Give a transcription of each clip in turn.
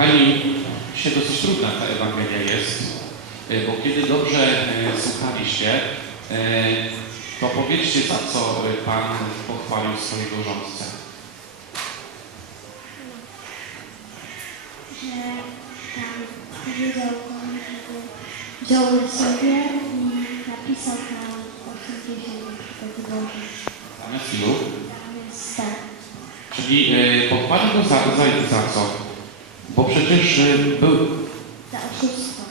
Kochani, dzisiaj dosyć trudna ta Ewangelia jest, e, bo kiedy dobrze e, słuchaliście, e, to powiedzcie, za co Pan pochwalił swojego rządcę. że tam komuś, żeby wziął sobie i napisał tam 80 przykład Boży. Zamiast ilu? Jest tak. Czyli pochwalił go za, za, za co? Bo przecież e, był... Za oszustwo.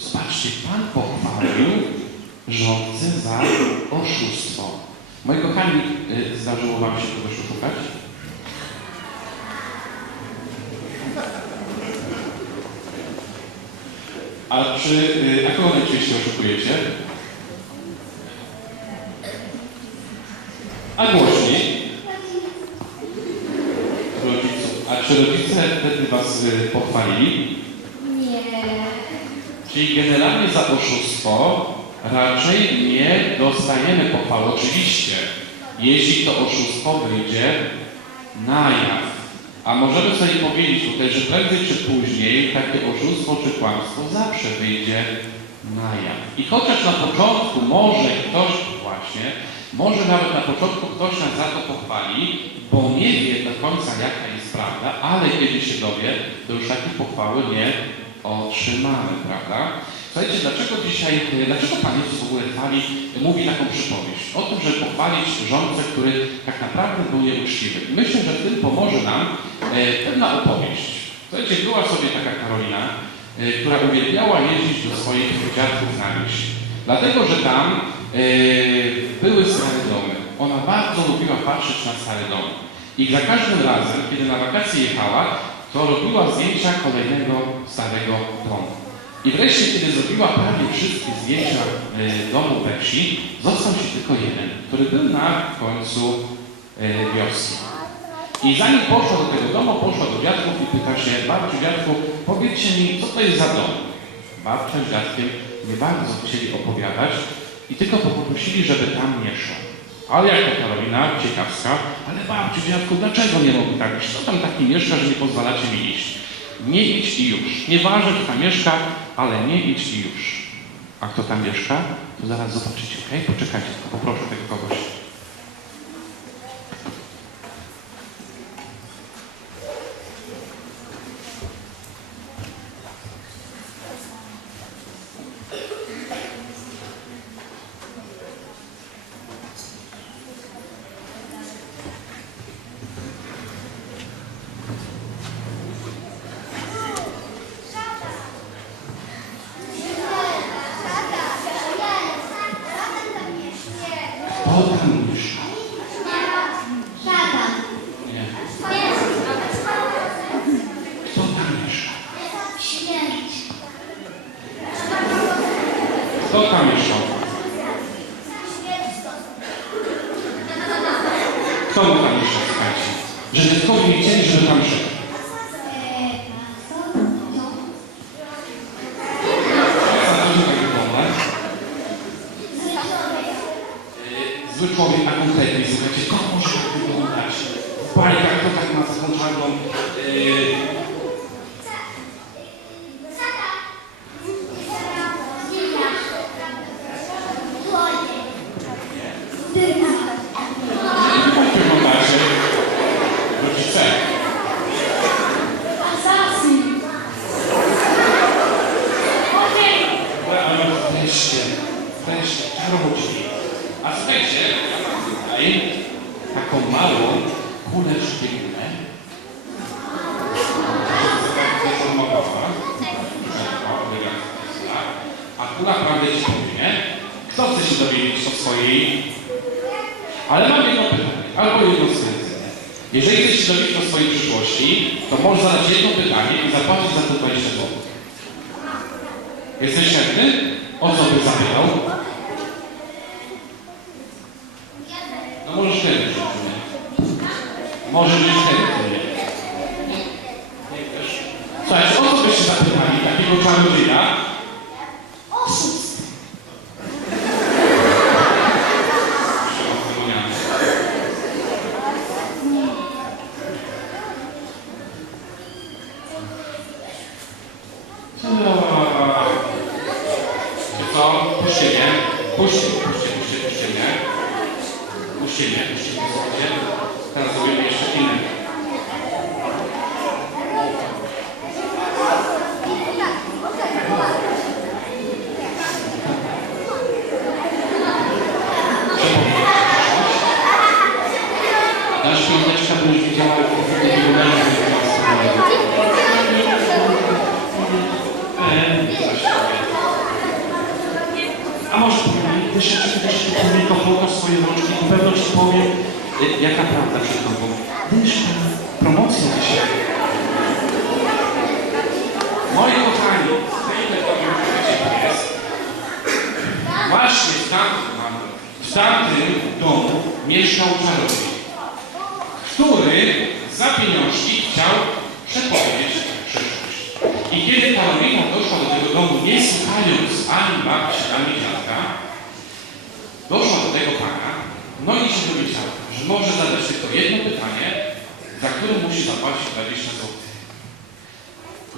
Zobaczcie, Pan pochwalił rządcę za oszustwo. Moi kochani, e, zdarzyło Wam się kogoś oszukać? A czy, y, a kogo najczęściej oszukujecie? A głośniej? Rodziców. A czy rodzice wtedy Was y, pochwalili? Nie. Czyli generalnie za oszustwo raczej nie dostajemy pochwały. Oczywiście, jeśli to oszustwo wyjdzie na jaw. A możemy sobie powiedzieć tutaj, że prędzej czy później takie oszustwo czy kłamstwo zawsze wyjdzie na jaw. I chociaż na początku może ktoś właśnie, może nawet na początku ktoś nas za to pochwali, bo nie wie do końca jaka jest prawda, ale kiedy się dowie, to już takiej pochwały nie otrzymamy, prawda? Słuchajcie, dlaczego dzisiaj, dlaczego Pan Jezus w ogóle chwali, mówi taką przypowieść? O tym, żeby pochwalić rządcę, który tak naprawdę był nieuczciwy. Myślę, że w tym pomoże nam e, pewna opowieść. Słuchajcie, była sobie taka Karolina, e, która uwielbiała jeździć do swoich dziadków na wieś. Dlatego, że tam e, były stare domy. Ona bardzo lubiła patrzeć na stare domy. I za każdym razem, kiedy na wakacje jechała, to robiła zdjęcia kolejnego starego domu. I wreszcie, kiedy zrobiła prawie wszystkie zdjęcia y, domu we wsi, został się tylko jeden, który był na końcu y, wioski. I zanim poszła do tego domu, poszła do dziadków i pyta się, babciu, dziadku, powiedzcie mi, co to jest za dom? Babcia z dziadkiem nie bardzo chcieli opowiadać i tylko poprosili, żeby tam nie szło. Ale jak to Karolina, ciekawska, ale babciu, dziadku, dlaczego nie mogę tak iść? Co tam taki mieszka, że nie pozwalacie mi iść? Nie idź i już. Nieważne, kto tam mieszka, ale nie idź i już. A kto tam mieszka, to zaraz zobaczycie, ok? Poczekajcie, tylko poproszę tego kogoś. Mieszka? Szatan. Nie. Tam mieszka? Śmierć. Kto tam mieszka? Kto mu tam mieszka, słuchajcie? Że dziadkowie nie chcieli, żeby tam szedł. Eee, pastor? No. Zaraz tak wygląda. Zły człowiek. Zły człowiek, a konkretnie, słuchajcie, to może tak wyglądać. W bajkach to tak ma taką czarną... Yy, wreszcie, wreszcie, czarodziej. A słuchajcie, ja mam tutaj taką małą kulę elegancka. A kula prawdę ci powie, kto chce się dowiedzieć o swojej... Ale mam jedno pytanie, albo jedno stwierdzenie. Jeżeli chcesz się dowiedzieć o swojej przyszłości, to możesz zadać jedno pytanie i zapłacić za to 20 zł. Jesteś chętny? O co by zapytał? No możesz chętny, nie? Może być chętny. Słuchajcie, o co byście zapytali takiego czarodzieja? Oszust. No, no, no, co? Puśćcie mnie. Puśćcie, puśćcie, puśćcie, puśćcie mnie. Puśćcie mnie, puśćcie mnie. Teraz zrobimy jeszcze. Nasz piąteczka by już widziała, jak to. A może powiem, też jeszcze też ci powiem, to pokaż swoje rączki i pewno ci powiem, y, jaka prawda przed tobą. Dyszka, promocja dzisiaj. Moi kochani, tyle to wiecie, jest. Właśnie w tamtym, w tamtym domu mieszkał czarodziej, który za pieniążki chciał przepowiedzieć przyszłość. I kiedy Karolina doszła do tego domu, nie słuchając ani babci, ani dziadka, doszła do tego pana, no i się dowiedziała, może zadać tylko jedno pytanie, za które musi zapłacić 20 zł.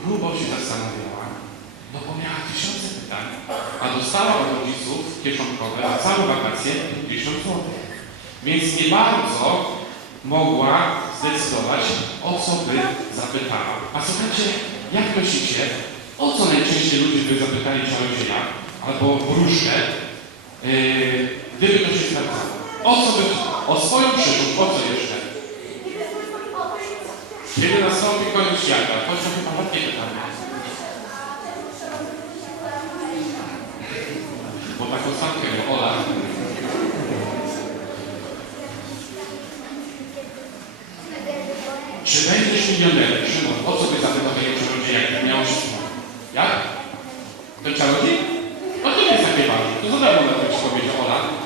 Grubo się zastanawiała, no bo miała tysiące pytań, a dostała od rodziców kieszonkowe na całe wakacje 50 zł. Więc nie bardzo mogła zdecydować, o co by zapytała. A słuchajcie, jak myślicie, o co najczęściej ludzie by zapytali czarodzieja albo wróżkę, yy, gdyby to się sprawdzało? O co by, o swoją przyszłość, o co jeszcze? Kiedy nastąpi koniec świata? To są chyba ładnie pytanie. Bo tak ostatnio Ola Czy będziesz milionerem? Szymon, o co by zapytał tego czarodzieja, jak miał się Jak? Ten czarodziej? No to nie jest takie ważne. To za darmo na to ci powiedział Ola.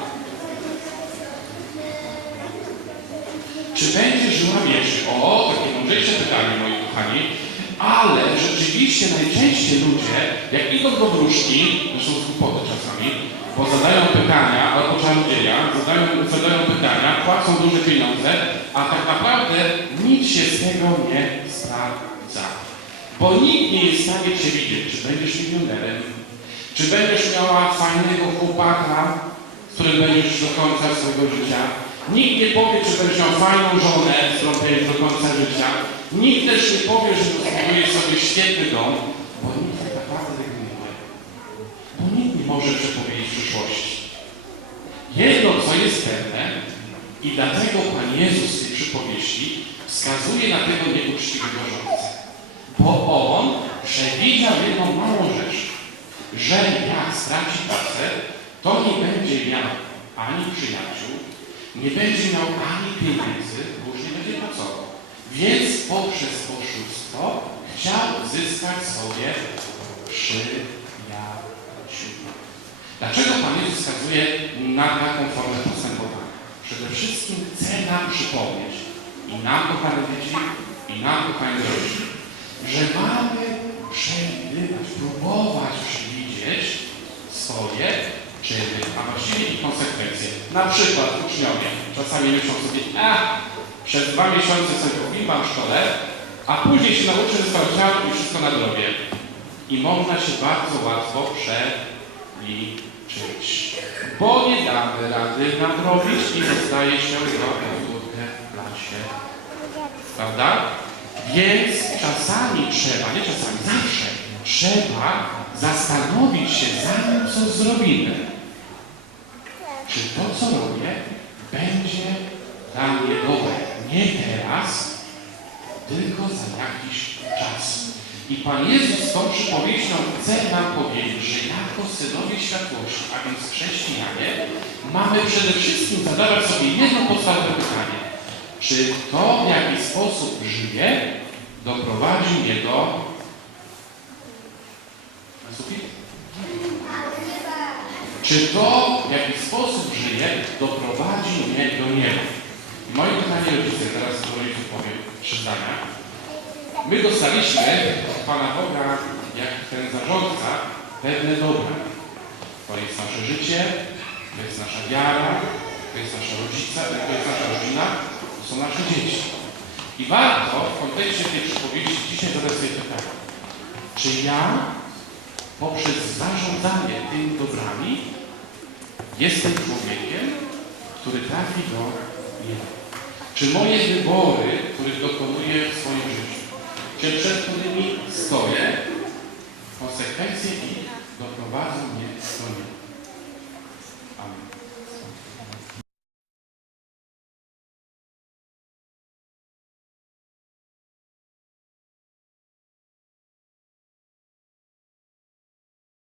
Czy będzie żyła wiecznie? O, takie mądrzejsze pytanie, moi kochani. Ale rzeczywiście najczęściej ludzie, jak idą do wróżki, z głupoty czasami, bo zadają pytania, albo czarodzieja, zadają, zadają pytania, płacą duże pieniądze, a tak naprawdę nic się z tego nie sprawdza. Bo nikt nie jest w stanie Cię widzieć, czy będziesz milionerem, czy będziesz miała fajnego chłopaka, z którym będziesz do końca swojego życia. Nikt nie powie, czy będziesz miał fajną żonę, z którą będziesz do końca życia. Nikt też nie powie, że zbudujesz sobie świetny dom, bo nikt tak naprawdę tego nie wie. Bo nikt nie może przepowiedzieć przyszłości. Jedno, co jest pewne, i dlatego Pan Jezus w tej przypowieści wskazuje na tego nieuczciwego rządcę. Bo On przewidział jedną małą rzecz, że jak straci pracę, to nie będzie miał ani przyjaciół, nie będzie miał ani pieniędzy, bo już nie będzie pracował. Więc poprzez oszustwo chciał zyskać sobie przyjaciół. Dlaczego Pan Jezus wskazuje na taką formę postępowania? Przede wszystkim chce nam przypomnieć, i nam, kochane dzieci, i nam, kochani dorośli, że mamy przewidywać, próbować przewidzieć swoje czyny, a właściwie ich konsekwencje. Na przykład uczniowie czasami myślą sobie, a przez dwa miesiące sobie pokiwam w szkole, a później się nauczę sprawdzianu i wszystko nadrobię. I można się bardzo łatwo przeliczyć. Bo nie damy rady nadrobić i zostaje się za powtórkę w klasie. Prawda? Więc czasami trzeba, nie czasami, zawsze trzeba zastanowić się, zanim coś zrobimy. Czy to, co robię, będzie dla mnie dobre nie teraz, tylko za jakiś czas. I Pan Jezus tą przypowieścią chce nam powiedzieć, że jako synowie światłości, a więc chrześcijanie, mamy przede wszystkim zadawać sobie jedno podstawowe pytanie. Czy to, w jaki sposób żyję, doprowadzi mnie do... Na sufit? Czy to, w jaki sposób żyję, doprowadzi mnie do nieba? Moi kochani rodzice, teraz do rodziców powiem trzy zdania. My dostaliśmy od Pana Boga, jak ten zarządca, pewne dobra. To jest nasze życie, to jest nasza wiara, to jest nasza rodzica, to jest nasza rodzina, to są nasze dzieci. I warto w kontekście tej przypowieści dzisiaj zadać sobie pytanie, czy ja poprzez zarząd zarządzanie tymi dobrami, jestem człowiekiem, który trafi do nieba. Czy moje wybory, których dokonuję w swoim życiu,